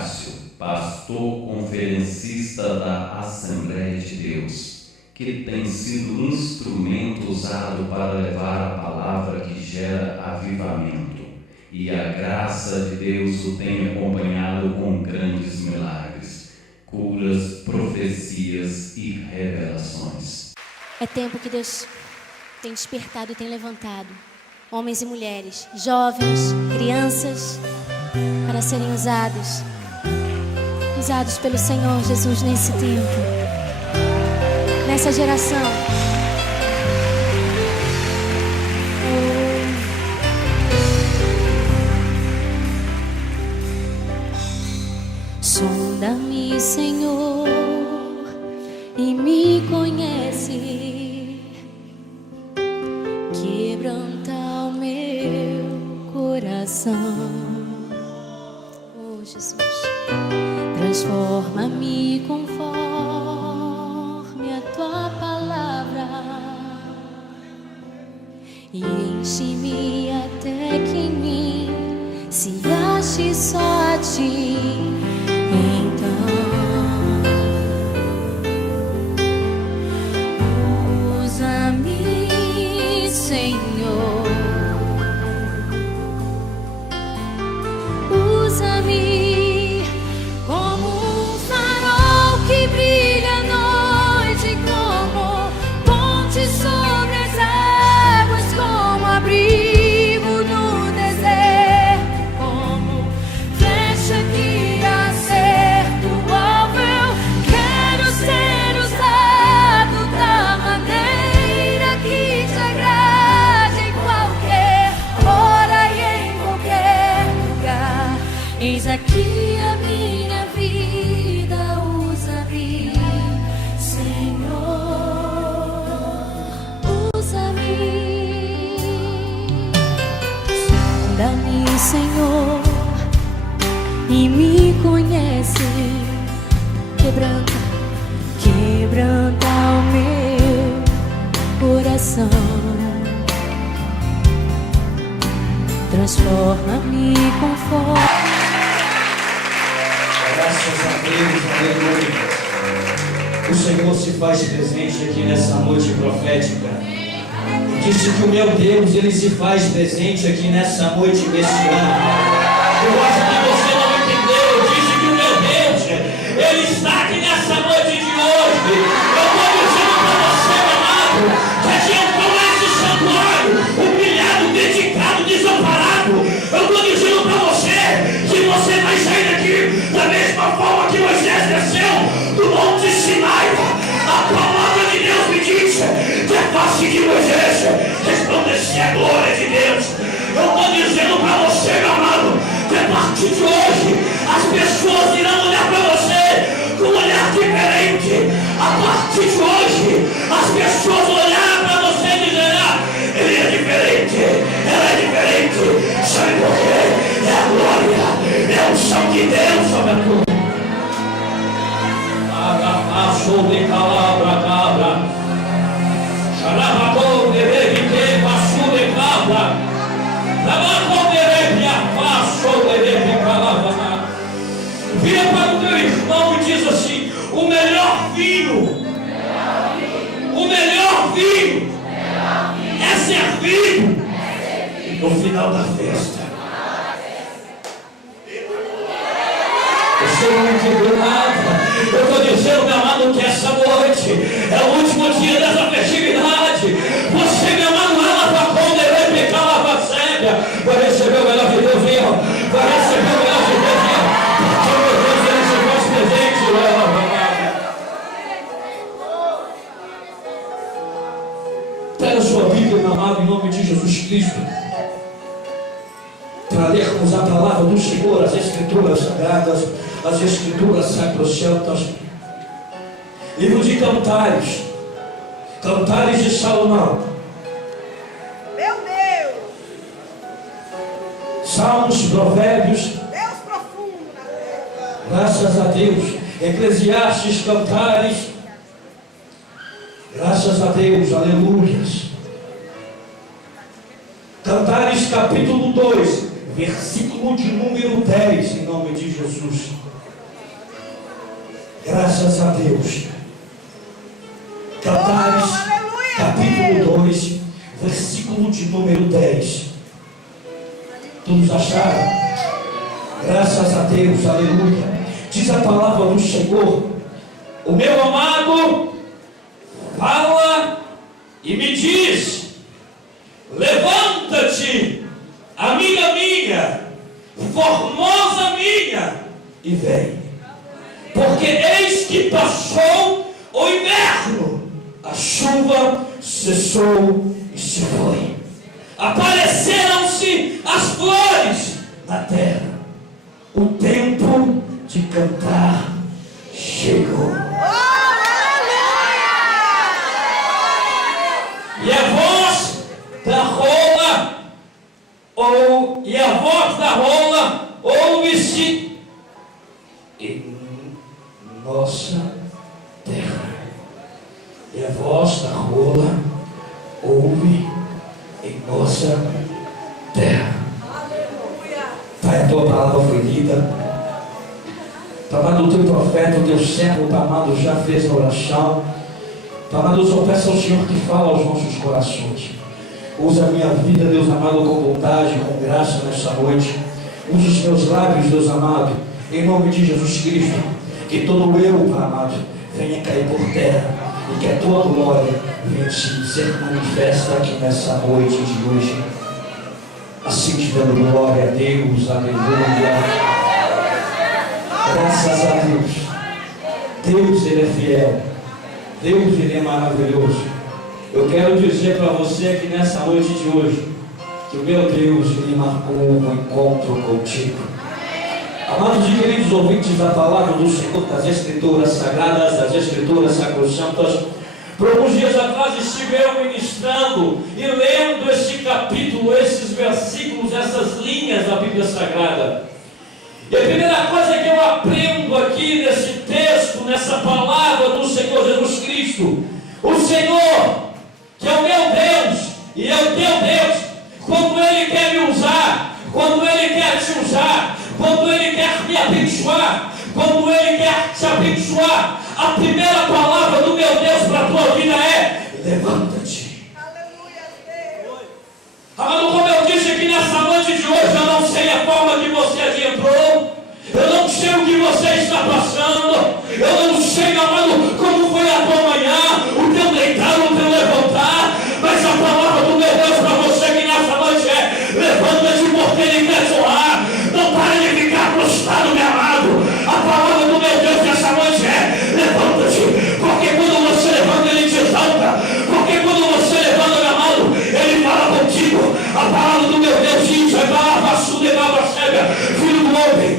Cássio, pastor conferencista da Assembleia de Deus, que tem sido instrumento usado para levar a palavra que gera avivamento, e a graça de Deus o tem acompanhado com grandes milagres, curas, profecias e revelações. É tempo que Deus tem despertado e tem levantado homens e mulheres, jovens, crianças, para serem usados pelo Senhor Jesus nesse tempo, nessa geração. Sonda-me, Senhor, e me conhece, quebranta o meu coração. Oh, Jesus, transforma-me conforme a tua palavra e enche-me até que em mim se ache só a ti. Então usa-me, Senhor, usa-me como um farol que brilha à noite, como ponte sobre as águas, como abrigo no deserto, como flecha que acerta o alvo. Eu quero ser usado da maneira que te agrade, em qualquer hora e em qualquer lugar. Eis aqui a minha vida, usa-me, Senhor, usa-me. Sonda-me, Senhor, e me conhece, quebranta o meu coração, transforma-me conforme. Graças a Deus, aleluia. O Senhor se faz presente aqui nessa noite profética. Disse que o meu Deus, Ele se faz presente aqui nessa noite messiânica. Eu acho que você não entendeu. Disse que o meu Deus, Ele está aqui nessa noite de hoje. Eu estou dizendo para você, meu amado, que adiantou esse santuário, humilhado, dedicado, desamparado. Eu estou dizendo para você que você vai sair daqui da mesma forma que Moisés desceu do Monte Sinai. A palavra de Deus me diz que a face de Moisés resplandecia a glória de Deus. Eu estou dizendo para você, meu amado, que a partir de hoje as pessoas irão olhar para você com um olhar diferente. A partir de hoje as pessoas vão olhar para você e dizer: ele é diferente, ela é diferente. Sabe por quê? É a glória, é a unção de Deus sobre a tua. Sou de calabra, cabra. Xarabacou, derevite, passou de cabra. Labacou, derevite, passou de calabra. Vira para o teu irmão e diz assim: o melhor vinho é servido no final da festa. Você não entendeu nada. Eu estou dizendo, meu amado, que essa noite é o último dia dessa festividade. Você, meu amado, vai receber o melhor de Deus, viu? Vai receber o melhor de Deus, viu? Porque meu Deus, Ele se faz presente, pega sua Bíblia, meu amado, em nome de Jesus Cristo, para lermos a palavra do Senhor, as Escrituras Sagradas, as Escrituras Sacrosantas. Livro de Cantares, Cantares de Salomão. Meu Deus! Salmos, Provérbios. Deus profundo na terra. Graças a Deus. Eclesiastes, Cantares. Graças a Deus, aleluias. Cantares capítulo 2, versículo de número 10, em nome de Jesus. Graças a Deus. Cantares, capítulo 2, versículo de número 10. Todos acharam? Graças a Deus, aleluia. Diz a palavra do Senhor: o meu amado fala e me diz: levanta-te, amiga minha, formosa minha, e vem. Porque eis que passou o inverno, a chuva cessou e se foi. Apareceram-se as flores na terra. O tempo de cantar chegou. E a voz da rola ouve-se em nossa terra. E a voz da rola ouve em nossa terra. Pai, a tua palavra foi lida. Pai amado, o teu profeta, o teu servo, Pai amado, já fez a oração. Pai amado, eu só peço ao Senhor que fala aos nossos corações. Usa a minha vida, Deus amado, com bondade, com graça nessa noite. Usa os meus lábios, Deus amado, em nome de Jesus Cristo. Que todo eu, Pai amado, venha cair por terra. E que a tua glória venha ser manifesta aqui nessa noite de hoje. Assim te dando glória a Deus, aleluia. Graças a Deus. Deus, Ele é fiel. Deus, Ele é maravilhoso. Eu quero dizer para você aqui nessa noite de hoje que o meu Deus, Ele marcou um encontro contigo. Amados e queridos ouvintes da palavra do Senhor, das Escrituras Sagradas, das Escrituras Sacrossantas, por alguns dias atrás estive eu ministrando e lendo este capítulo, esses versículos, essas linhas da Bíblia Sagrada. E a primeira coisa que eu aprendo aqui nesse texto, nessa palavra do Senhor Jesus Cristo, o Senhor, que é o meu Deus e é o teu Deus, quando Ele quer me usar, quando Ele quer te usar, quando Ele quer me abençoar, quando Ele quer te abençoar, a primeira palavra do meu Deus para a tua vida é: levanta-te. Amado, como eu disse aqui nessa noite de hoje, eu não sei a forma que você adentrou, eu não sei o que você está passando, eu não sei, amado, como foi a tua manhã, o teu deitar, o teu levantar, mas a palavra do meu Deus para você aqui nessa noite é: levanta-te, porque Ele quer te honrar. Não pare de ficar prostrado, meu amado. A palavra do meu Deus nessa noite é: levanta-te, porque quando você levanta, Ele te exalta, porque quando você levanta, meu amado, Ele fala contigo. A palavra do meu Deus diz: filho do homem,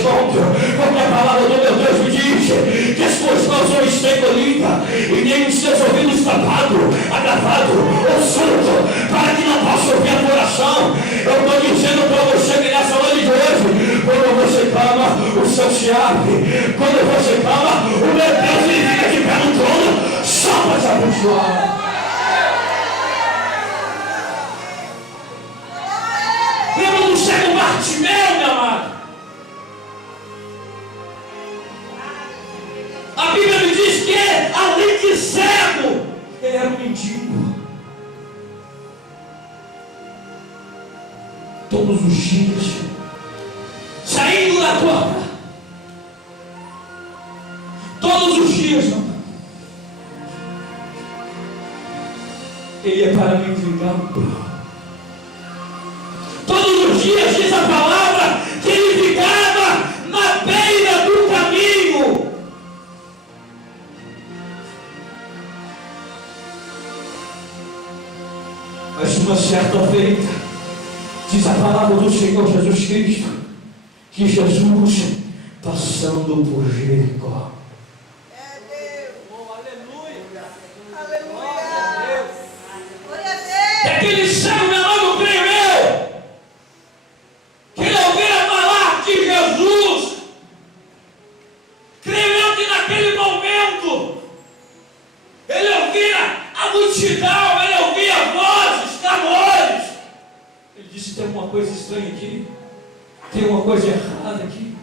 escondo, porque a palavra do meu Deus me diz que as suas mãos não estão colhidas e nem os seus ouvidos tapados, agravado ou surdo, para que não possa ouvir a tua oração. Eu estou dizendo para você que nessa noite de hoje, quando você clama, o céu se abre. Quando você clama, o meu Deus ele fica de pé no trono, só para te abençoar. Lembra do cego Bartimeu, meu amado? A Bíblia me diz que, além de cego, ele era um mendigo. Todos os dias, saindo da porta, todos os dias, meu amado, ele ia para me entregar o pão. Todos os dias, diz a palavra, que ele ficava na beira do caminho. Mas uma certa feita, diz a palavra do Senhor Jesus Cristo, que Jesus, passando por Jericó, aquele cego, meu nome, creio eu, que ele ouvira falar de Jesus. Creio eu que naquele momento ele ouvia a multidão, ele ouvia vozes, clamores. Ele disse: tem uma coisa estranha aqui, tem uma coisa errada aqui.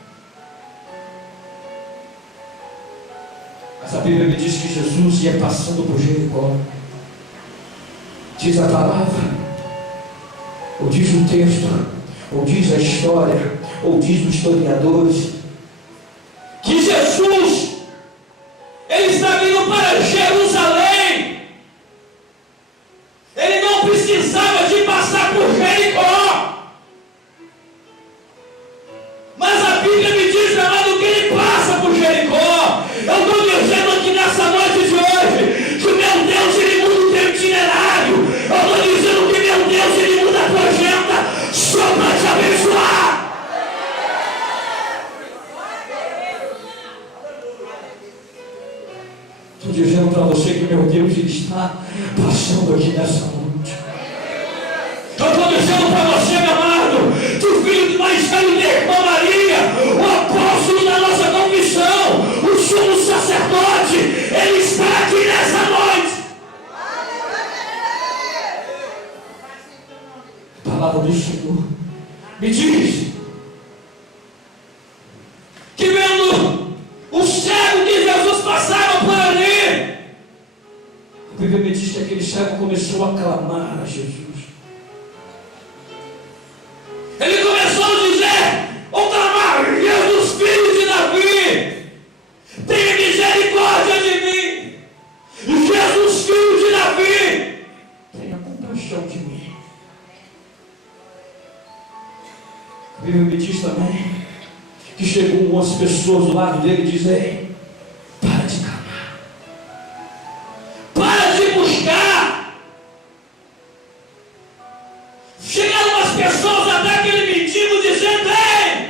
Mas a Bíblia me diz que Jesus ia passando por Jericó. Diz a palavra, ou diz o texto, ou diz a história, ou diz os historiadores, que Jesus, ele está vindo para Jerusalém. Ele não precisava de passar por Jericó. Mas a Bíblia me diz, meu amado, que ele passa por Jericó. Eu estou dizendo aqui nessa noite de hoje, que meu Deus, ele muda o teu itinerário. Eu estou dizendo que meu Deus, ele muda a tua agenda só para te abençoar. Estou dizendo para você que meu Deus, ele está passando aqui nessa noite. Eu estou dizendo para você, meu amado, que o filho de mais velho da irmã Maria, o apóstolo da nossa confissão, o sumo sacerdote, ele está aqui nessa noite. A palavra do Senhor me diz que vendo o cego que Jesus passava por ali, a Bíblia me diz que aquele cego começou a clamar a Jesus. Ele começou a dizer, ou clamar: Jesus, filho de Davi, tenha misericórdia de mim. Jesus, filho de Davi, tenha compaixão de mim. A Bíblia me diz também que chegou umas pessoas do lado dele e dizem: ei, para de clamar, para de buscar. Chegaram umas pessoas até aquele mendigo dizendo: ei,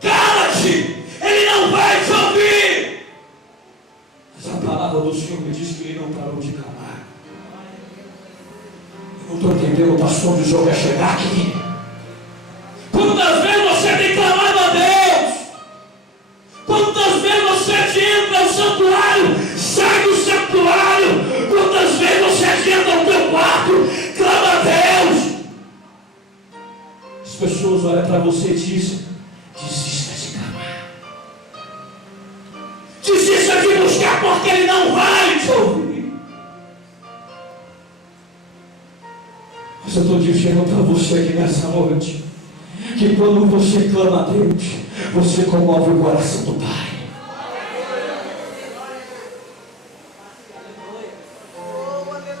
cala-te, ele não vai te ouvir. Mas a palavra do Senhor me diz que ele não parou de clamar. Eu não estou entendendo o pastor onde o Senhor vai chegar aqui. Quantas vezes você tem clamado a Deus? Quantas vezes você entra no santuário, sai do santuário? Quantas vezes você entra no teu quarto, clama a Deus? As pessoas olham para você e dizem: desista de clamar, desista de buscar, porque ele não vai te ouvir. Mas eu estou dizendo para você aqui nessa noite, que quando você clama a Deus, você comove o coração do Pai.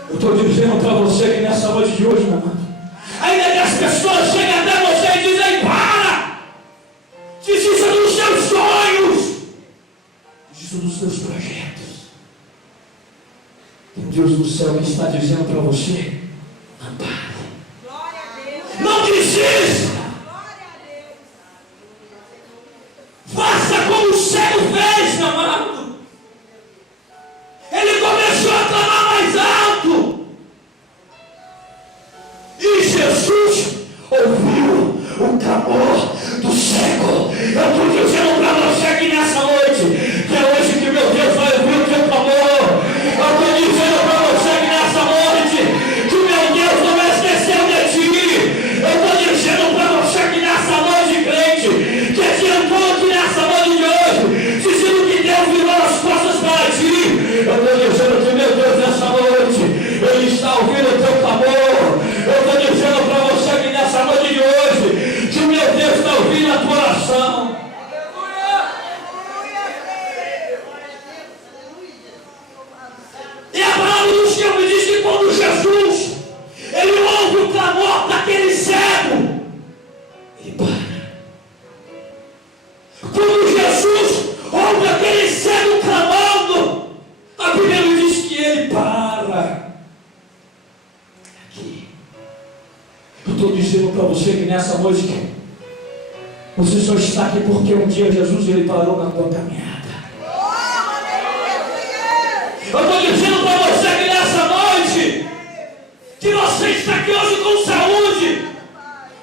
Eu estou dizendo para você que nessa noite de hoje, meu amado, ainda que as pessoas cheguem até você e dizem: para, desista dos seus sonhos, desista dos seus projetos. Tem Deus do céu que está dizendo para você: não pare, não desista. amado, ele começou a clamar mais alto. E Jesus ouviu o clamor do cego. Eu estou dizendo para você aqui nessa noite, que é hoje que meu Deus vai ouvir o teu clamor. Eu estou dizendo para você aqui nessa noite, que meu Deus não esqueceu de ti. Eu estou dizendo para você aqui nessa noite, crente, que adiantou aqui nessa noite de hoje, dizendo que Deus virou as costas para ti. Eu estou dizendo que meu Deus nessa noite, Ele está ouvindo o teu clamor. Eu estou dizendo para você aqui nessa noite de hoje, que o meu Deus está ouvindo a tua oração. E a palavra do Senhor me diz que quando Jesus, ele ouve o clamor daquele cego, ele para. Quando Jesus ouve aquele cego clamando, a Bíblia me diz que ele para. Aqui. Eu estou dizendo para você que nessa noite, que você só está aqui porque um dia Jesus ele parou na tua caminhada. Eu estou dizendo para você que nessa noite, que você está aqui hoje com saúde,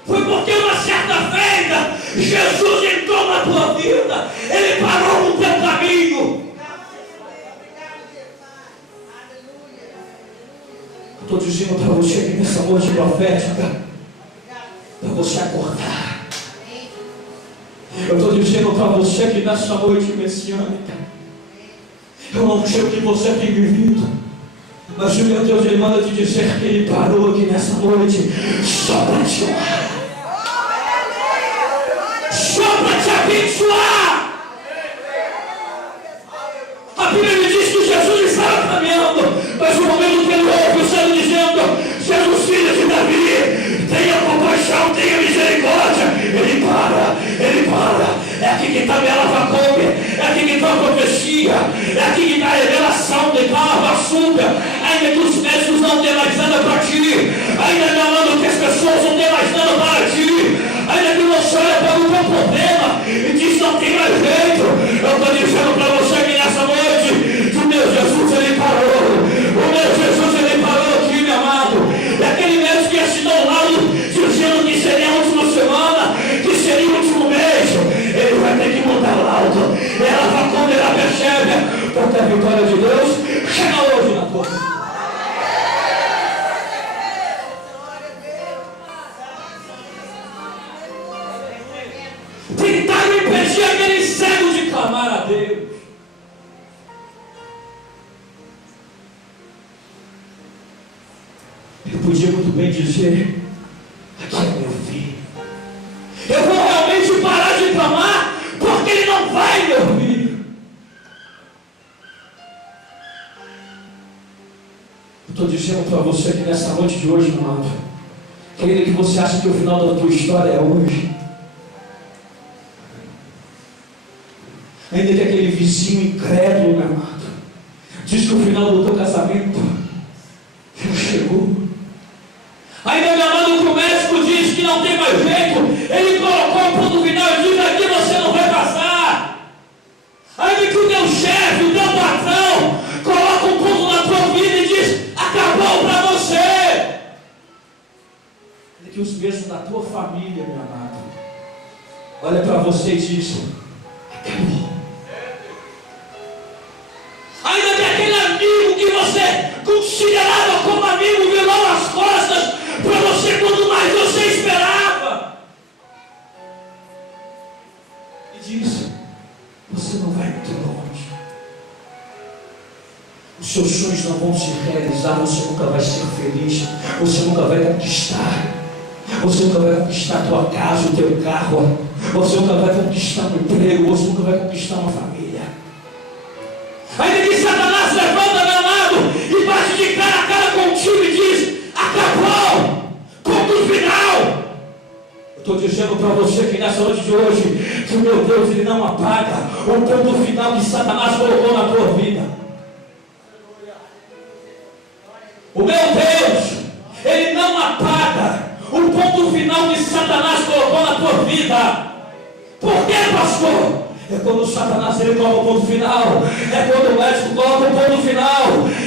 foi porque uma certa feita Jesus entrou na tua vida, ele parou no teu caminho. Eu estou dizendo para você que nessa noite profética, para você acordar. Eu estou dizendo para você que nessa noite messiânica, eu não sei o que você tem vivido, mas o meu Deus ele manda te dizer que ele parou aqui nessa noite só para te honrar, só para te abençoar. A Bíblia me diz que Jesus estava caminhando, mas o momento que ele ouve o Senhor dizendo: Jesus, filho de Davi, tenha compaixão, tenha misericórdia. Ele para. É aqui que está a minha lavacômia, é aqui que está a profecia, é aqui que está a revelação de Calavaçuga. Ainda que os médicos não tenham mais nada para ti, ainda falando que as pessoas não têm mais nada para ti, ainda que você olha para o teu problema e diz não tem mais jeito, eu estou dizendo para você que nessa noite, que o meu Jesus ele parou. O meu Jesus ele parou aqui, meu amado. É aquele médico que assinou o laudo dizendo que seria a última semana, que seria o último mês. Ele vai ter que mudar o laudo. Ela vai quando ela percebe, porque a vitória de Deus chega hoje na tua vida. Tentaram impedir aquele cego de clamar a Deus. Eu podia muito bem dizer: aqui é meu filho, eu vou realmente parar de clamar, porque ele não vai me ouvir. Eu estou dizendo para você que nessa noite de hoje, meu amado, querido, que você acha que o final da tua história é hoje. Ainda que aquele vizinho incrédulo, meu amado, diz que o final do teu casamento não chegou. Ainda, meu amado, que o médico diz que não tem mais jeito, ele colocou um ponto final e diz: aqui você não vai passar. Ainda que o teu chefe, o teu patrão, coloca um ponto na tua vida e diz: acabou para você. Ainda que os mesmos da tua família, meu amado, olha para você e diz: acabou. Ainda que aquele amigo que você considerava como amigo virou as costas para você quando mais você esperava e diz: você não vai muito longe, os seus sonhos não vão se realizar, você nunca vai ser feliz, você nunca vai conquistar, você nunca vai conquistar a tua casa, o teu carro, você nunca vai conquistar um emprego, você nunca vai conquistar uma família. Ainda que Satanás levanta, meu amado, e bate de cara a cara contigo e diz: acabou, ponto final. Eu estou dizendo para você que nessa noite de hoje, que o meu Deus ele não apaga o ponto final que Satanás colocou na tua vida. O meu Deus, ele não apaga o ponto final que Satanás colocou na tua vida. Por quê, pastor? É quando o Satanás ele coloca o ponto final. É quando o médico coloca o ponto final.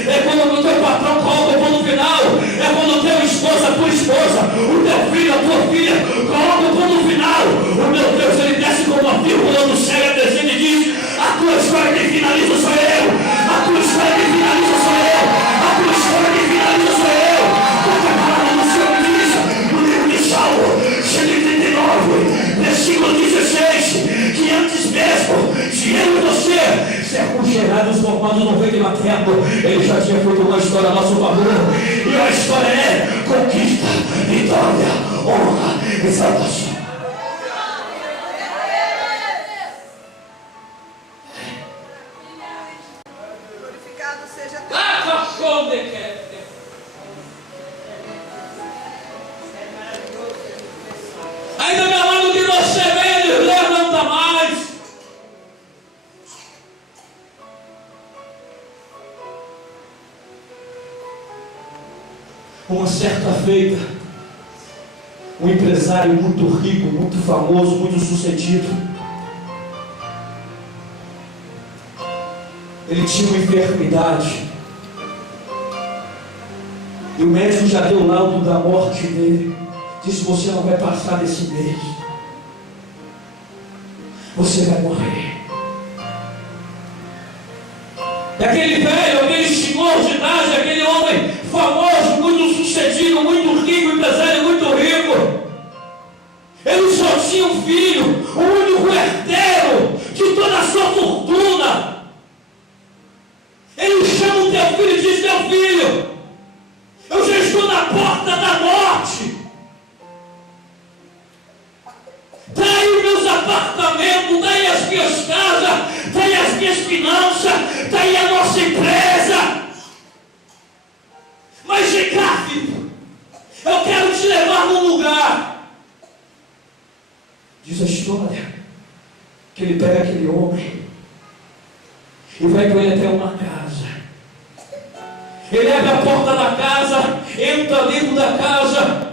É quando o teu patrão coloca o ponto final. É quando o teu esposo, a tua esposa, o teu filho, a tua filha coloca o ponto final. O meu Deus, ele desce como uma vírgula no céu, descendo e diz: a tua história que finaliza sou eu. A tua história que finaliza sou eu. A tua história que finaliza sou eu. Porque a palavra do Senhor diz no livro de Salmo 139, versículo 16, que antes mesmo de eu e você sermos gerados, formados no ventre materno, ele já tinha feito uma história a nosso favor. E a história é conquista, vitória, honra e salvação. Glorificado seja Deus. Ainda me amando que você vem, levanta mais. Uma certa feita, um empresário muito rico, muito famoso, muito sucedido, ele tinha uma enfermidade. E o médico já deu o laudo da morte dele. Disse: você não vai passar desse mês. Você vai morrer. E aquele velho, aquele senhor de idade, aquele homem famoso, muito sucedido, muito rico, empresário muito rico, ele só tinha um filho, o único herdeiro de toda a sua fortuna. Ele chama o teu filho e diz: teu filho, eu já estou na porta da morte. Está aí meus apartamentos, está aí as minhas casas, está aí as minhas finanças, está aí a nossa empresa. Mas vem cá, filho, eu quero te levar num lugar. Diz a história que ele pega aquele homem e vai com ele até uma casa. Ele abre a porta da casa, entra dentro da casa.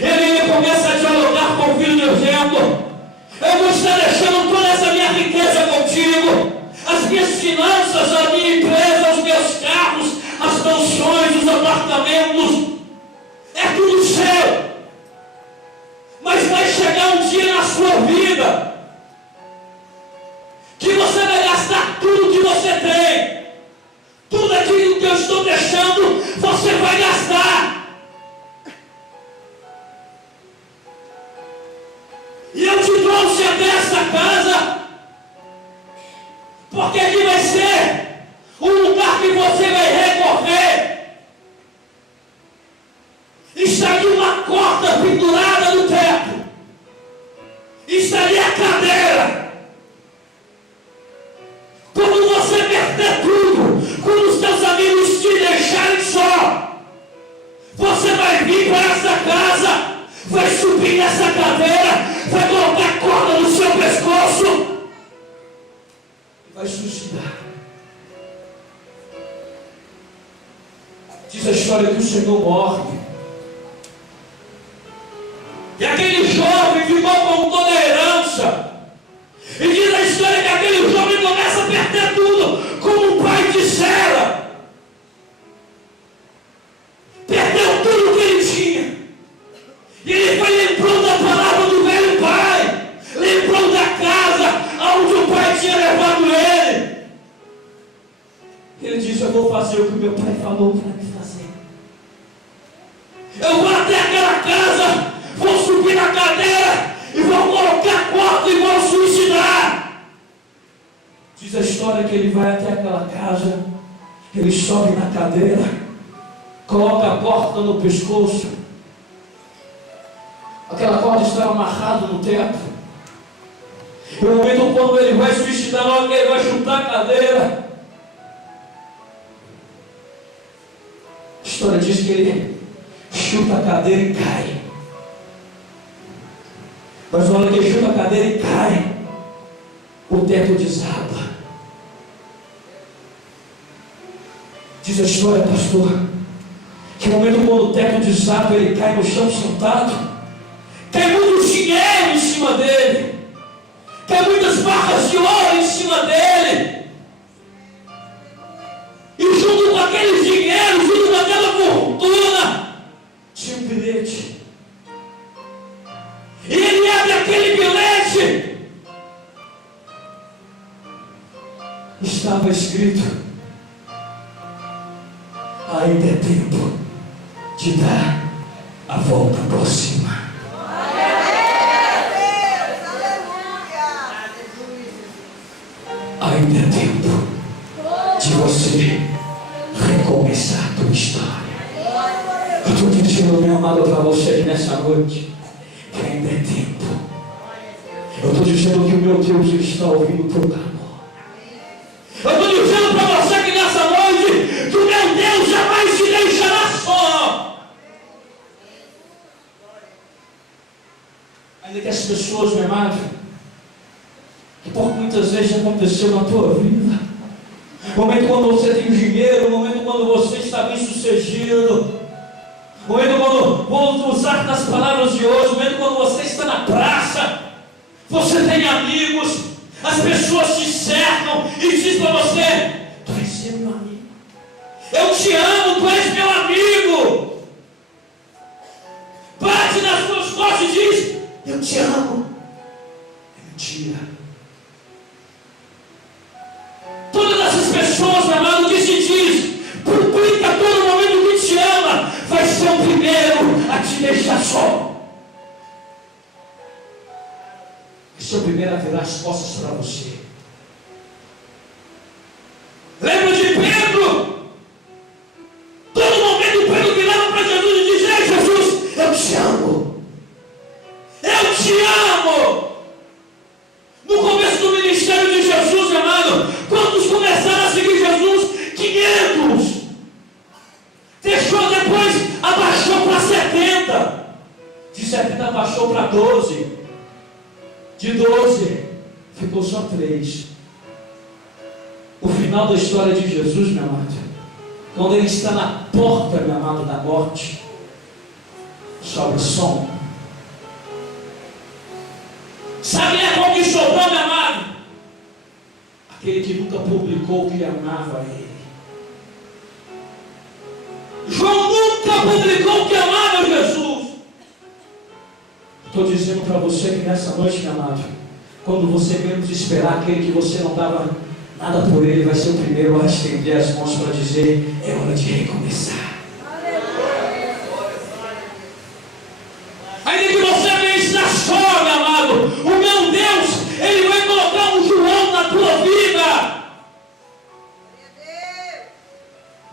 Ele começa a dialogar com o filho, dizendo: eu vou estar deixando toda essa minha riqueza contigo, as minhas finanças, a minha empresa, os meus carros, as mansões, os apartamentos, é tudo seu. Mas vai chegar um dia na sua vida que você vai gastar tudo que você tem. Tudo aquilo que eu estou deixando, você vai gastar. E eu te trouxe até essa casa, porque aqui vai ser um lugar que você vai recorrer. Está ali uma corda pendurada no teto. Está ali a cadeira. Quando você perder tudo, quando os teus amigos te deixarem só, você vai vir para essa casa, vai subir nessa cadeira, vai colocar corda no seu pescoço e vai suicidar. Diz a história que o Senhor morre. E aquele jovem ficou com toda a herança. E diz a história que aquele jovem começa a perder tudo, como o pai dissera. Perdeu tudo que ele tinha. E ele foi lembrando da palavra do velho pai, lembrou da casa onde o pai tinha levado ele. Ele disse: eu vou fazer o que meu pai falou para me fazer. Eu vou até aquela casa, vou subir na cadeira e vou colocar corda e vou suicidar. Diz a história que ele vai até aquela casa, ele sobe na cadeira, coloca a corda no pescoço. Aquela corda estava amarrada no teto. E no momento quando ele vai suicidar, logo ele vai chutar a cadeira. A história diz que ele chuta a cadeira e cai. Mas na hora que ele chuta a cadeira e cai, o teto desaba. Diz a história, pastor, que no momento quando o teto desaba, ele cai no chão sentado. Cai muito dinheiro em cima dele. Cai muitas barras de ouro cima dele. E junto com aquele dinheiro, junto com aquela fortuna, tinha um bilhete. E ele abre aquele bilhete. Estava escrito: ainda é tempo de dar a volta por cima. Ainda é tempo de você recomeçar a tua história. Eu estou dizendo, meu amado, para você aqui nessa noite, que ainda é tempo. Eu estou dizendo que o meu Deus está ouvindo o teu clamor. Eu estou dizendo para você aqui nessa noite, que o meu Deus jamais te deixará só. Ainda que as pessoas, meu amado, que por muitas vezes aconteceu na tua vida, o momento quando você tem dinheiro, o momento quando você está bem sucedido, o momento quando, vou usar das palavras de hoje, o momento quando você está na praça, você tem amigos, as pessoas te cercam e dizem para você: tu és meu amigo, eu te amo, tu és meu amigo. Bate nas suas costas e diz: eu te amo. É mentira. Todas essas pessoas, meu amado, que se diz, publica todo momento que te ama, vai ser o primeiro a te deixar só. Vai ser o primeiro a virar as costas para você. Lembra de Pedro? Todo momento Pedro virava para Jesus e dizia: ei, Jesus, eu te amo. Eu te amo. No começo do ministério de Jesus, meu amado, quantos começaram a seguir Jesus? 500. Deixou depois, abaixou para 70. De 70 abaixou para 12. De 12, ficou só 3. O final da história de Jesus, meu amado, quando ele está na porta, meu amado, da morte, sobe som. Sabe qual que sobrou, meu amado? Aquele que nunca publicou que amava ele. João nunca publicou que amava Jesus. Estou dizendo para você que nessa noite, meu amado, quando você menos esperar, aquele que você não dava nada por ele, vai ser o primeiro a estender as mãos para dizer: é hora de recomeçar. Ainda que você venha estar só, meu amado, o meu Deus, ele vai colocar um João na tua vida.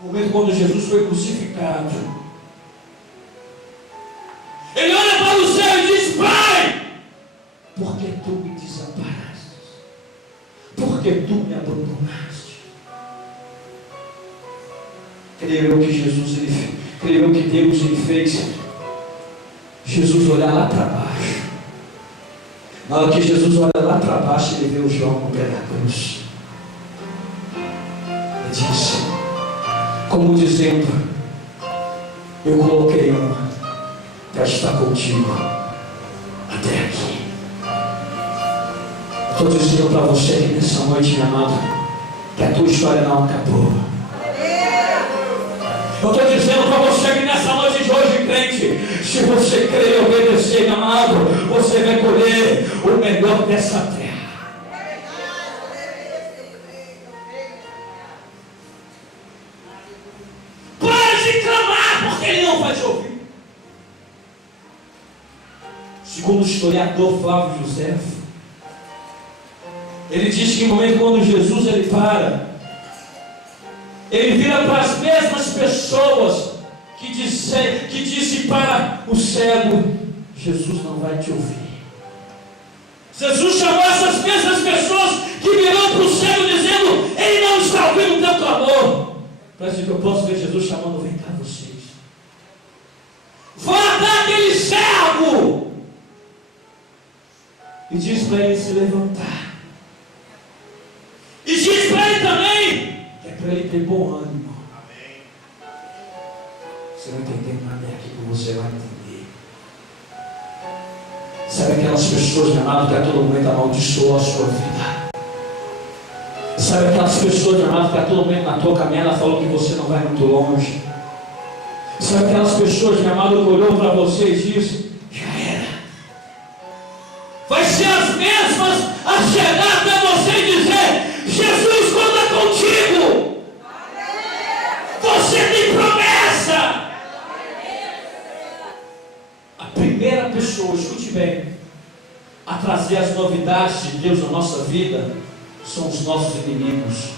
No momento quando Jesus foi crucificado, ele olha para o céu e diz: Pai, por que tu me desamparaste? Por que tu me abandonaste? Creio eu que Jesus, creio eu que Deus ele fez Jesus olhar lá para baixo. Na hora que Jesus olha lá para baixo, ele vê o João no pé da cruz. Ele disse, como dizendo: eu coloquei uma para estar contigo até aqui. Estou dizendo para você aqui nessa noite, meu amado, que a tua história não acabou. Eu estou dizendo para você aqui nessa noite de hoje, crente, se você crer e obedecer, meu amado, você vai colher o melhor dessa terra. Pare de clamar, porque ele não vai te ouvir. Segundo o historiador Flávio José, ele diz que no momento quando Jesus ele para, ele vira para as mesmas pessoas que disse para o cego: Jesus não vai te ouvir. Jesus chamou essas mesmas pessoas que virou para o cego dizendo: ele não está ouvindo o teu clamor. Parece que eu posso ver Jesus chamando: vem cá vocês. Vá até aquele cego. E diz para ele se levantar. E diz para ele também que é para ele ter bom ânimo. Amém. Você vai entender nada aqui que você vai entender. Sabe aquelas pessoas, meu amado, que a todo momento amaldiçoam a sua vida? Sabe aquelas pessoas, meu amado, que a todo momento na tua caminhada falou que você não vai muito longe. Sabe aquelas pessoas, meu amado, que olhou para você e disse: já era. Vai ser as mesmas a chegar até você e dizer: Jesus conta contigo. Você tem promessa. A primeira pessoa, escute bem, a trazer as novidades de Deus na nossa vida são os nossos inimigos.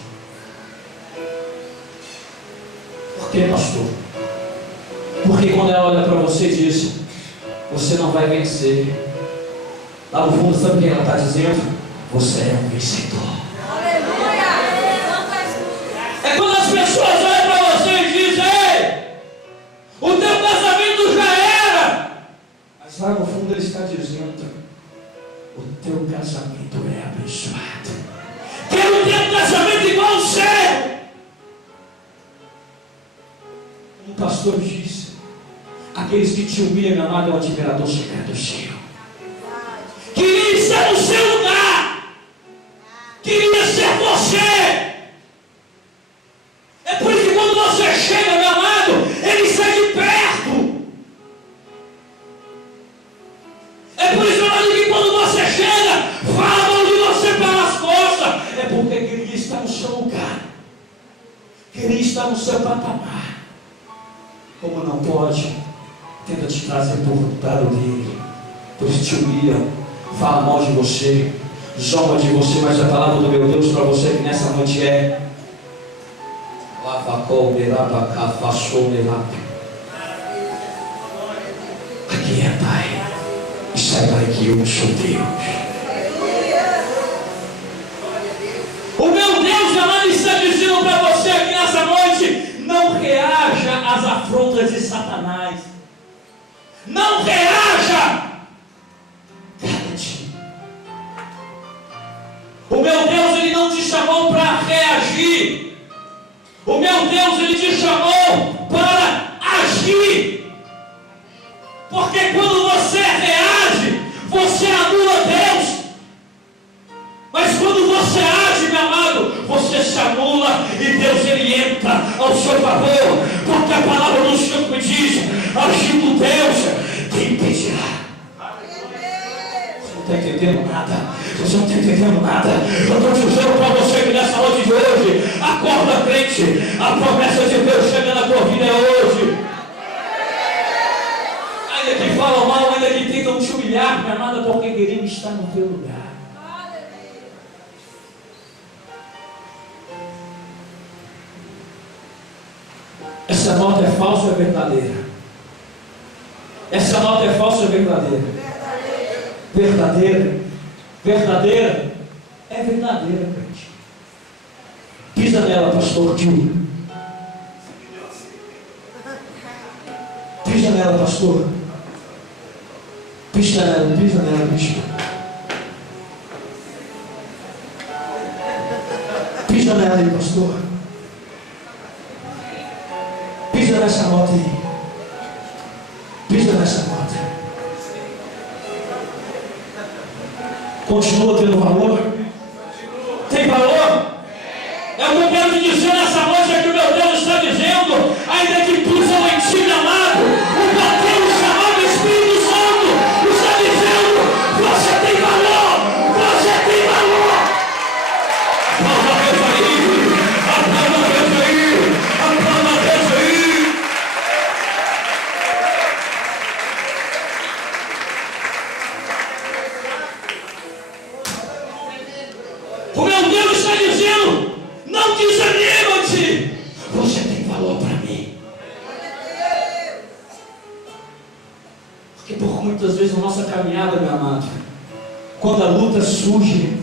Por que, pastor? Porque quando ela olha para você e diz: você não vai vencer, lá no fundo, sabe o que ela está dizendo? Você é um vencedor. É quando as pessoas olham para você e dizem: ei, o teu casamento já era. Mas lá no fundo ele está dizendo: o teu casamento é abençoado. Quero ter um casamento igual ao seu. Um pastor disse: aqueles que te humilham, meu amado, é o admirador secreto seu. Queria estar no seu lugar. Queria ser você. É por isso que quando você chega, meu amado, ele sai de perto. É por isso, meu amado, que quando você chega, fala de você pelas costas. É porque queria estar no seu lugar. Queria estar no seu patamar. Como não pode, tenta te trazer por lado dele. Por isso te humilha, fala mal de você, zomba de você, mas a palavra do meu Deus para você que nessa noite é: aquieta, Pai, e saiba que eu sou Deus. O meu Deus, meu amado, está dizendo para você aqui nessa noite: não reaja às afrontas de Satanás. Não reaja. Cala-te. O meu Deus, ele não te chamou para reagir. O meu Deus, ele te chamou para agir. Porque quando você reage, você anula Deus. Mas quando você age, meu amado, você se anula e Deus, ele entra ao seu favor. Porque a palavra do Senhor me diz: agindo Deus, quem impedirá? Você não está entendendo nada. Você não está entendendo nada. Eu estou dizendo para você que nessa noite de hoje, acorda, crente. A promessa de Deus chega na tua vida é hoje. Ainda que falam mal, ainda que tentam te humilhar, minha amada, porque queriam estar no teu lugar. Essa nota é falsa ou é verdadeira? Essa nota é falsa ou é verdadeira? Verdadeira. Verdadeira? É verdadeira, gente. Pisa nela, pastor Tio. Pisa nela, pastor. Pisa nela, bispo. Pisa nela aí, pastor. Pisa nessa nota aí. Pisa nessa nota. Continua tendo valor? Tem valor? É o que eu quero te dizer nessa noite, é que o meu Deus está dizendo: ainda que pisam em ti, meu amado, o Deus chamado Espírito Santo está dizendo: você tem valor, você tem valor. Aplauda a Deus aí, aplauda a Deus aí, aplauda a Deus aí. O meu Deus está dizendo: não desanima-te, você tem valor para mim. Porque por muitas vezes na nossa caminhada, meu amado, quando a luta surge,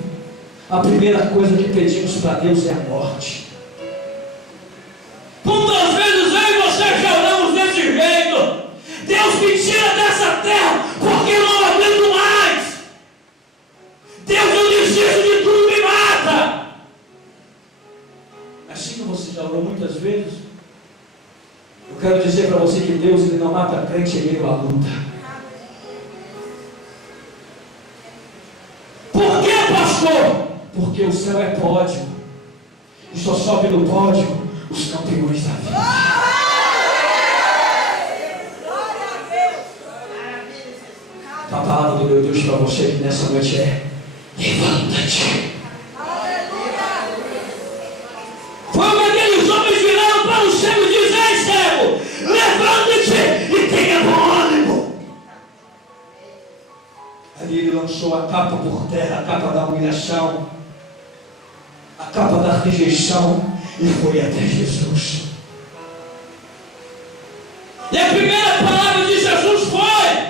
a primeira coisa que pedimos para Deus é a morte. Quantas vezes eu e você já oramos desse jeito: Deus, me tira dessa terra, porque eu não aguento mais. Deus, eu desisto de tudo, me mata. Assim como você já orou muitas vezes, eu quero dizer para você que Deus, ele não mata crente em meio à luta. Por que, pastor? Porque o céu é pódio. E só sobe no pódio os campeões da vida. A palavra do meu Deus para você aqui nessa noite é: levanta-te. Foi o que aqueles homens viraram para o cego e dizer: cego, levanta-te e tenha bom ânimo. Ali ele lançou a capa por terra, a capa da humilhação, a capa da rejeição, e foi até Jesus. E a primeira palavra de Jesus foi: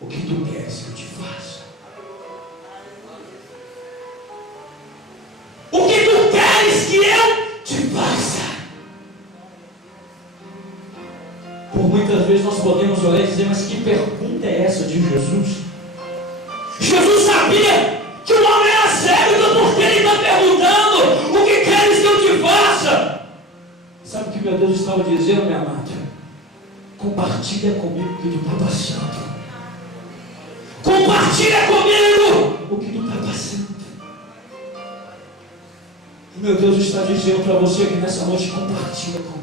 o que tu queres que eu te faça? O que tu queres que eu te faça? Por muitas vezes nós podemos olhar e dizer: mas que pergunta é essa de Jesus? Jesus sabia que o homem era cego, então por que ele está perguntando: o que queres que eu te faça? Sabe o que meu Deus estava dizendo, minha amada? Compartilha comigo o que tu está passando. Compartilha comigo o que tu está passando. E meu Deus está dizendo para você que nessa noite: compartilha comigo.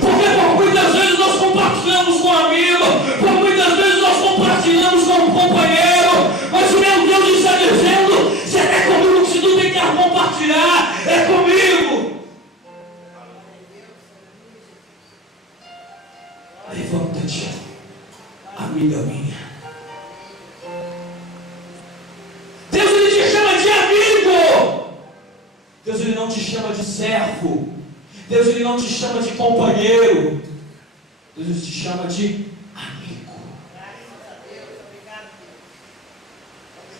Porque por muitas vezes nós compartilhamos com um amigo, por muitas vezes nós compartilhamos com um companheiro, mas o meu Deus está dizendo: se é comigo que tu tem que compartilhar, é comigo. Levanta-te, amiga minha. Deus, ele te chama de amigo. Deus, ele não te chama de servo. Deus, ele não te chama de companheiro. Deus, ele te chama de amigo.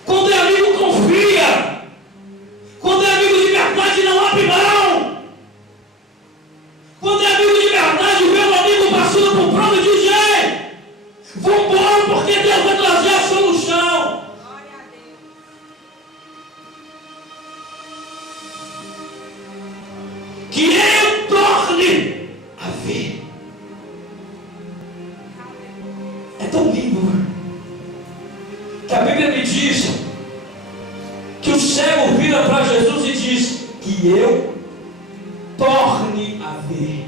Quando é amigo, confia. Quando é amigo de verdade, não abre mão. Quando é amigo de verdade, vê o amigo passando por prova e diz: ei, vambora, porque Deus vai trazer a solução. Que eu torne a ver. É tão lindo que a Bíblia me diz que o cego vira para Jesus e diz: que eu torne a ver.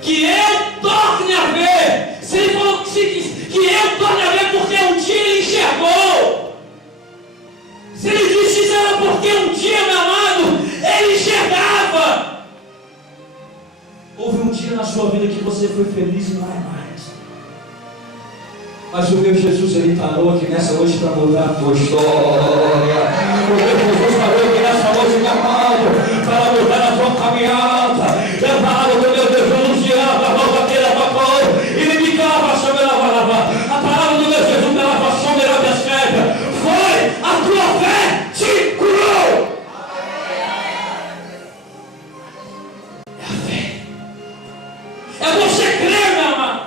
Que eu torne a ver. Se ele falou que eu torne a ver porque um dia ele enxergou. Se ele disse isso era porque um dia, meu amado, ele enxergava. Houve um dia na sua vida que você foi feliz e não é mais. Mas o meu Jesus, ele parou aqui nessa noite para mudar a tua história. O meu Jesus parou aqui nessa noite, meu amado, para mudar a tua caminhada. Eu parado do meu Deus, eu não tirava a roupa que era para cor. Ele me cava, soube lavar. A palavra do meu Jesus, ela passou, ela me escreve. Foi a tua fé te curou. É a fé. É você crer, meu amado.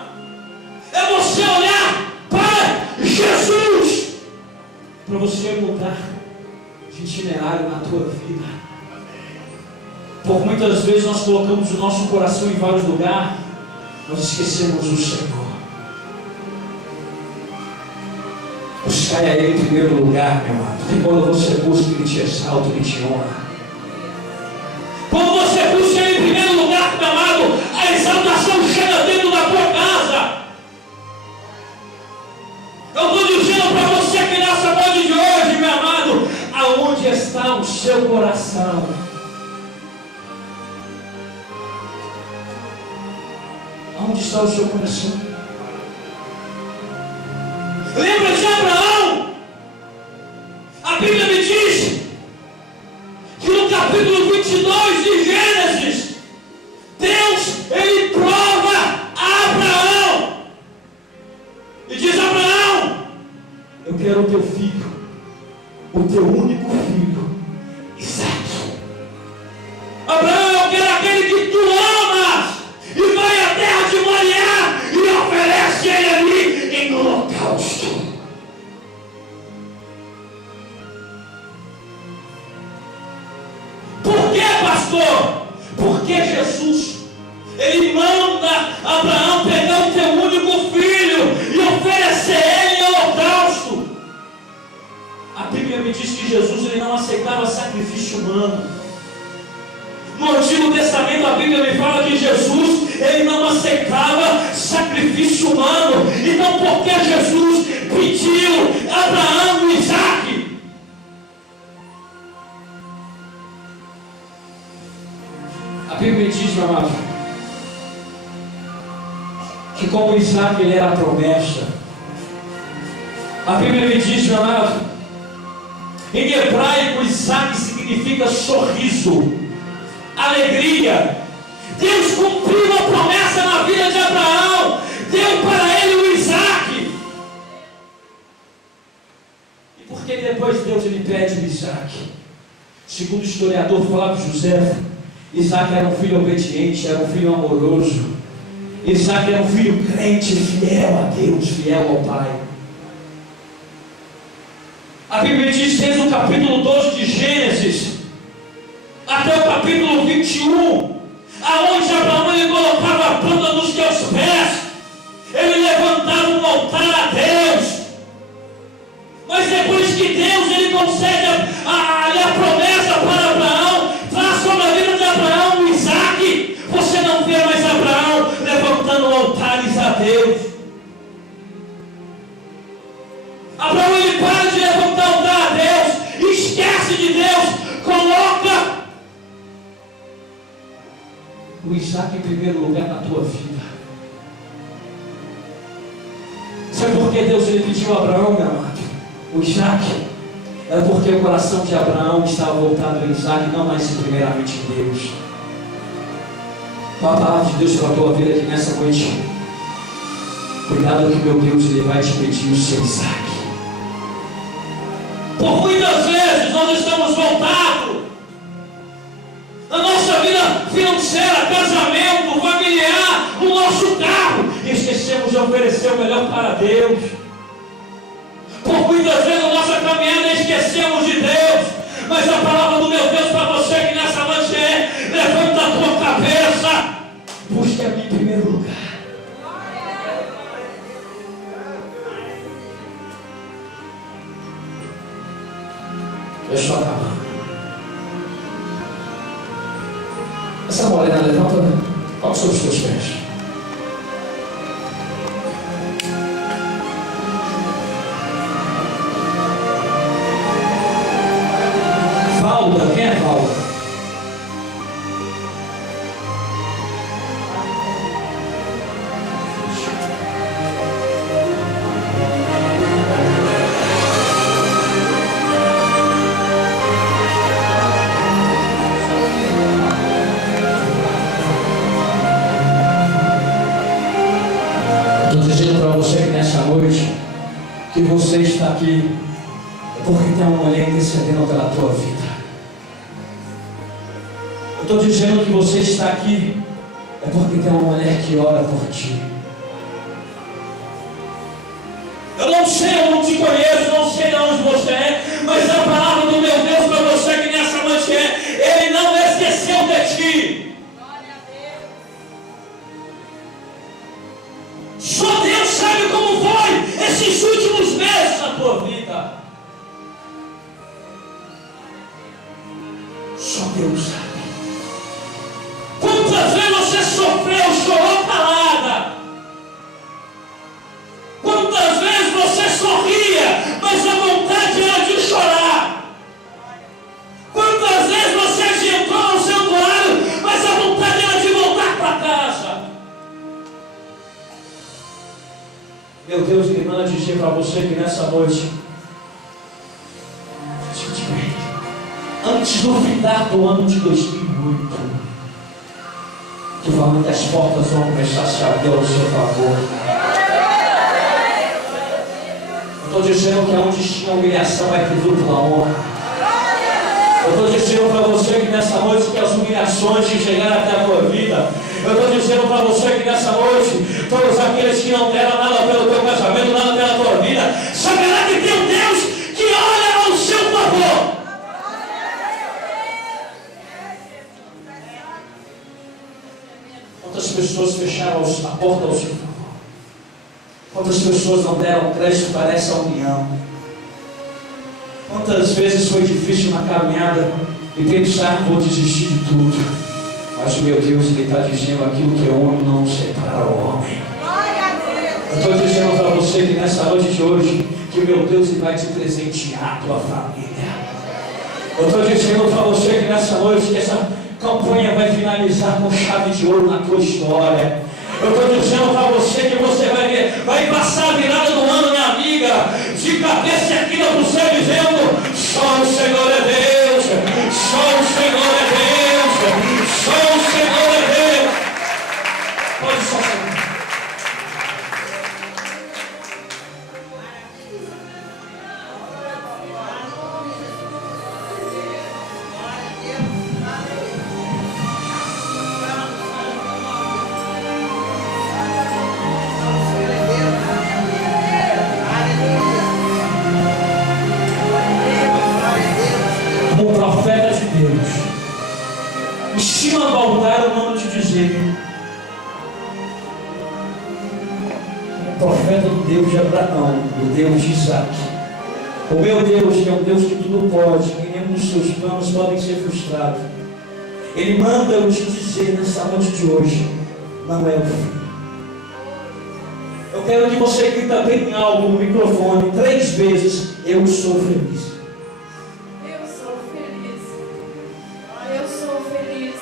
É você olhar para Jesus, para você mudar de itinerário na tua vida. Por muitas vezes nós colocamos o nosso coração em vários lugares, nós esquecemos o Senhor. Buscai a Ele em primeiro lugar, meu amado. Porque quando você busca, Ele te exalta, Ele te honra. Quando você busca Ele em primeiro lugar, meu amado, a exaltação chega dentro da tua casa. Eu estou dizendo para você que nessa noite de hoje, meu amado, aonde está o seu coração? Aonde está o seu coração? Lembra de Abraão? A Bíblia me diz que no capítulo 22 de Gênesis, Deus, ele prova a Abraão e diz: Abraão, eu quero o teu filho, o teu único filho, Isaque. Abraão, eu quero aquele que tu amas, e vai à terra de Moriá e oferece ele ali em holocausto. Por que, pastor? Porque Jesus, ele manda Abraão pegar o teu único filho e oferecer ele em holocausto. diz que Jesus ele não aceitava sacrifício humano. No Antigo Testamento a Bíblia me fala que Jesus ele não aceitava sacrifício humano. Então por que Jesus pediu a Abraão e Isaque? A Bíblia diz, meu amado, que como Isaque ele era a promessa. A Bíblia me diz, meu amado, em hebraico Isaque significa sorriso, alegria. Deus cumpriu a promessa na vida de Abraão, deu para ele o Isaque. E por que depois Deus ele pede o Isaque? Segundo o historiador Flávio José, Isaque era um filho obediente, era um filho amoroso. Isaque era um filho crente, fiel a Deus, fiel ao Pai. A Bíblia diz desde o capítulo 12 de Gênesis até o capítulo 21, aonde Abraão ele colocava a planta dos teus pés, ele levantava um altar a Deus. Mas depois que Deus ele concede a promessa para Abraão, traz sobre a vida de Abraão o Isaque, você não vê mais Abraão levantando altares a Deus. Abraão ele para de levantar altar a Deus, esquece de Deus, coloca o Isaque em primeiro lugar na tua vida. Sabe por que Deus ele pediu a Abraão, meu amado? O Isaque era porque o coração de Abraão estava voltado a Isaque, não mais primeiramente em Deus. Qual a palavra de Deus para a tua vida aqui nessa noite? Cuidado que meu Deus ele vai te pedir o seu Isaque. Por muitas vezes nós estamos voltados na nossa vida financeira, casamento, familiar, no nosso carro, e esquecemos de oferecer o melhor para Deus. Por muitas vezes na nossa caminhada esquecemos de Deus, mas a palavra do meu Deus para você que nessa noite é: levanta a tua cabeça, busque a mim em primeiro lugar. Eu estou acabando. Essa morena levanta, coloca sobre os teus pés. Valda, quem é Valda? Que você está aqui é porque tem uma mulher intercedendo pela tua vida. Eu estou dizendo que você está aqui é porque tem uma mulher que ora por ti. Eu não sei, eu não te conheço, não sei de onde você é, mas a palavra do meu Deus para você que nessa noite é: Ele não esqueceu de ti. Só Deus sabe como foi esses últimos meses na tua vida. Só Deus sabe. Quantas vezes você sofreu, chorou calada? Quantas vezes você sorria, mas a vontade era de chorar? Quantas vezes você adiantou no santuário, mas a vontade era de voltar para casa? Meu Deus, ele manda dizer para você que nessa noite, antes do findar do ano de 2008, que muitas portas vão começar a se abrir ao seu favor. Eu estou dizendo que onde tinha humilhação vai ter dupla honra. Eu estou dizendo para você que nessa noite que as humilhações que chegaram até a tua vida, eu estou dizendo para você que nessa noite, todos aqueles que não deram nada pelo teu casamento, nada pela tua vida, saberá que tem um Deus que olha ao seu favor. Quantas pessoas fecharam a porta ao seu favor? Quantas pessoas não deram crédito para essa união? Quantas vezes foi difícil na caminhada e pensar, vou desistir de tudo. Mas meu Deus, Ele está dizendo aquilo que é homem não separa o homem. Eu estou dizendo para você que nessa noite de hoje, que meu Deus Ele vai te presentear a tua família. Eu estou dizendo para você que nessa noite, que essa campanha vai finalizar com chave de ouro na tua história. Eu estou dizendo para você que você vai ver, vai passar a virada do ano, minha amiga, de cabeça aqui para o céu, dizendo: só o Senhor é Deus, só o Senhor é Deus, só o Senhor é Deus. Pode só saber. Profeta do Deus de Abraão, do Deus de Isaac. O meu Deus, que é um Deus que tudo pode, que nenhum dos seus planos podem ser frustrados. Ele manda eu te dizer nessa noite de hoje: não é o fim. Eu quero que você grita bem alto no microfone 3 vezes: eu sou feliz. Eu sou feliz. Eu sou feliz.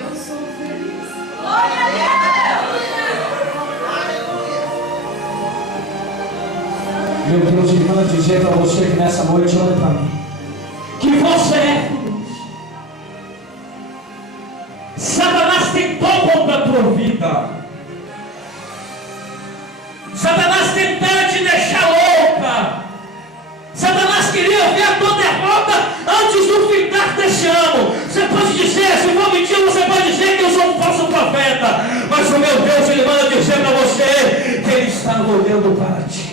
Eu sou feliz. Glória a Deus. Meu Deus, Ele manda dizer para você que nessa noite, olha para mim, que você é feliz. Satanás tentou contra a tua vida. Satanás tentou te deixar louca. Satanás queria ver a tua derrota antes do final deste ano. Você pode dizer, se for mentira, você pode dizer que eu sou um falso profeta. Mas o meu Deus, Ele manda dizer para você que Ele está olhando para ti.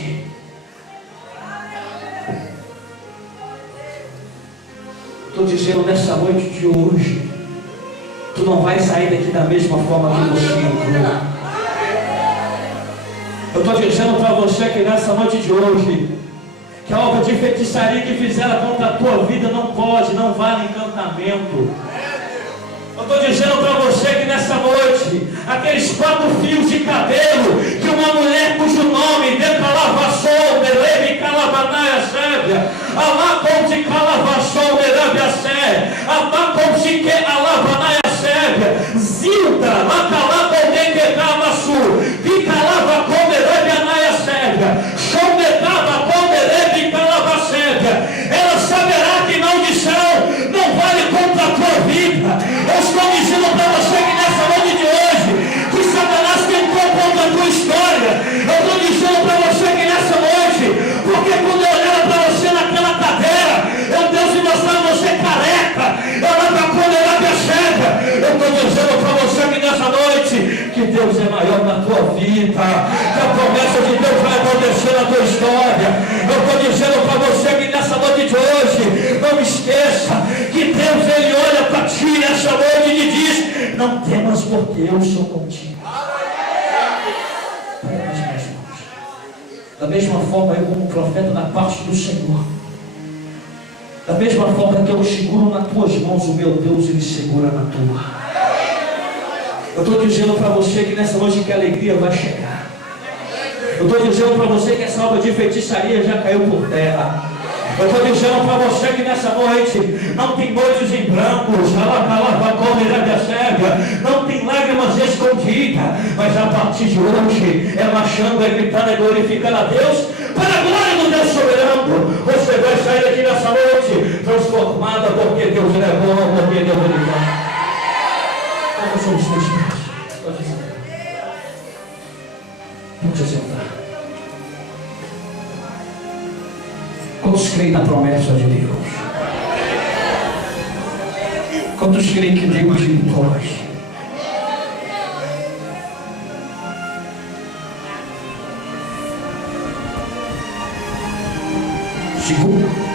Estou dizendo nessa noite de hoje, tu não vai sair daqui da mesma forma que você entrou. Eu estou dizendo para você que nessa noite de hoje, que a obra de feitiçaria que fizeram contra a tua vida não pode, não vale encantamento. Eu estou dizendo para você que nessa noite, aqueles 4 fios de cabelo que uma mulher cujo nome decalavassou, Beleve Calavanaia Sébia, Alacom de Calavassou, Merabia Sé, Alacom de que Alavanaia Sébia, Zilda, Lacalacom de que Camassu, Vicalava com Merabia Naia Sébia, Chomedava com Merabia Calavacébia. Ela saberá que maldição não vale contra a tua vida. Eu estou dizendo para você que nessa noite de hoje, que Satanás tentou contra a tua história. Eu estou dizendo para você que nessa noite, porque quando eu olhava para você naquela cadeira, Deus me mostrava você careca. Eu estou dizendo para você que nessa noite, que Deus é maior na tua vida, que a promessa de Deus vai acontecer na tua história. Eu estou dizendo para você que nessa noite de hoje, não esqueça que Deus, Ele olha para ti nessa noite e diz: não temas, porque eu sou contigo. Da mesma forma, eu como profeta da parte do Senhor, da mesma forma que eu seguro nas tuas mãos, o meu Deus, Ele segura na tua. Eu estou dizendo para você que nessa noite que a alegria vai chegar. Eu estou dizendo para você que essa obra de feitiçaria já caiu por terra. Eu estou dizendo para você que nessa noite não tem noites em brancos, não tem lágrimas escondidas, mas a partir de hoje é marchando, é gritando, é glorificando a Deus para a glória do Deus soberano. Você vai sair daqui nessa noite transformada, porque Deus é bom, porque Deus é bom. Vamos sobre os seus pés. Pode sentar. Quantos creem na promessa de Deus? Quantos creem que Deus lhe pode? Segura.